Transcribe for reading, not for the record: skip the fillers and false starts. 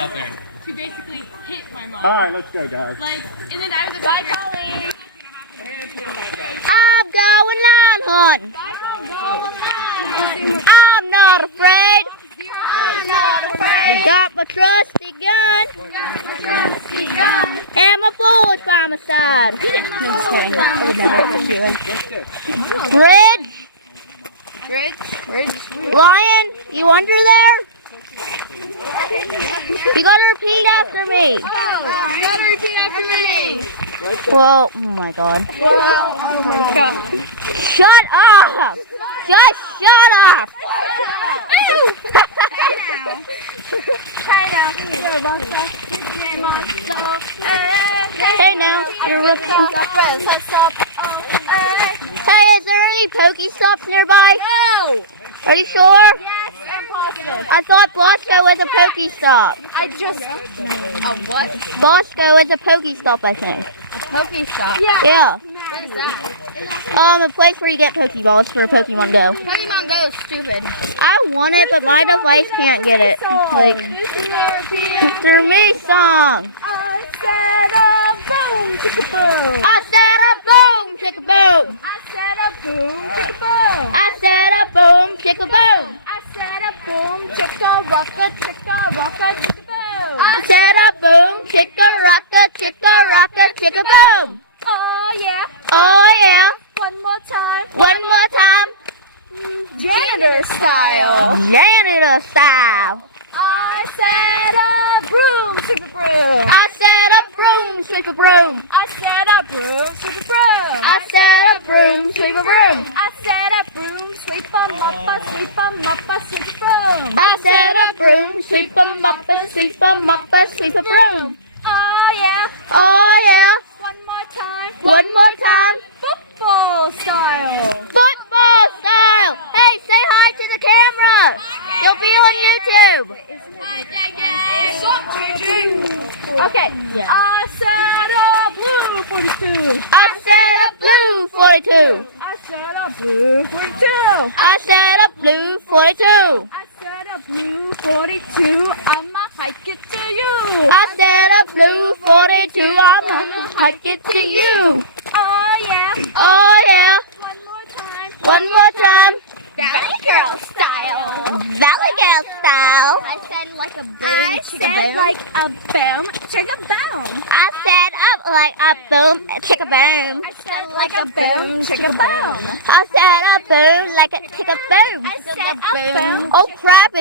to basically hit my mom. Alright, let's go, guys. Like, and then I was like, bye, Colleen. I'm going line hunting. I'm not afraid. I'm not afraid. Got my trusty gun. And my boys by my side. Bridge? Lion, you under there? You gotta repeat after me. You gotta repeat after me. Well, oh my god. God. Shut up! Just shut up! Hey now, you're with me. Hey, is there any Pokestops nearby? No! Are you sure? Yes, and Bosco. I thought Bosco was a Pokestop. I just... what? Bosco is a Pokestop, I think. Pokestop? Yeah. What is that? A place where you get Pokeballs for Pokemon Go. Pokemon Go is stupid. I want it, but my device can't get it. Like, I Mr. Me song. said a boom, chicka boom. I said a boom, chicka boom. I said a boom, chicka boom. I said a boom, chicka boom. I said a boom, chicka rocka, chicka chicka boom. I said a boom, chicka rocka, chicka boom. Oh yeah, Oh yeah. one more time. One more time. Janitor style. Janitor style. I said a broom, sweep a broom. I said a broom, sweep a broom. I said a broom, sweep a broom. I said a broom, sweep a broom. I said a broom, sweep a mop a sweep a mop a sweep a broom. I said a broom, sweep a mop a sweep a mop a sweep a broom. Oh yeah, Oh yeah. one more time. One more time. Football style. Football style. Hey, say hi to the camera. You'll be on YouTube. Okay. I said a blue 42. I said a blue 42. I said a blue 42. I said a blue 42. I said a blue 42. I'ma hike it to you. I said a blue 42. I'ma hike it to you. Oh yeah. Oh yeah. One more time. One more time. Valley Girl style. Valley Girl style. I said like a boom, chicka boom. I said up like a boom, chicka boom. I said like a boom, chicka boom. I said a boom like a chicka boom. I said a boom. Oh crap.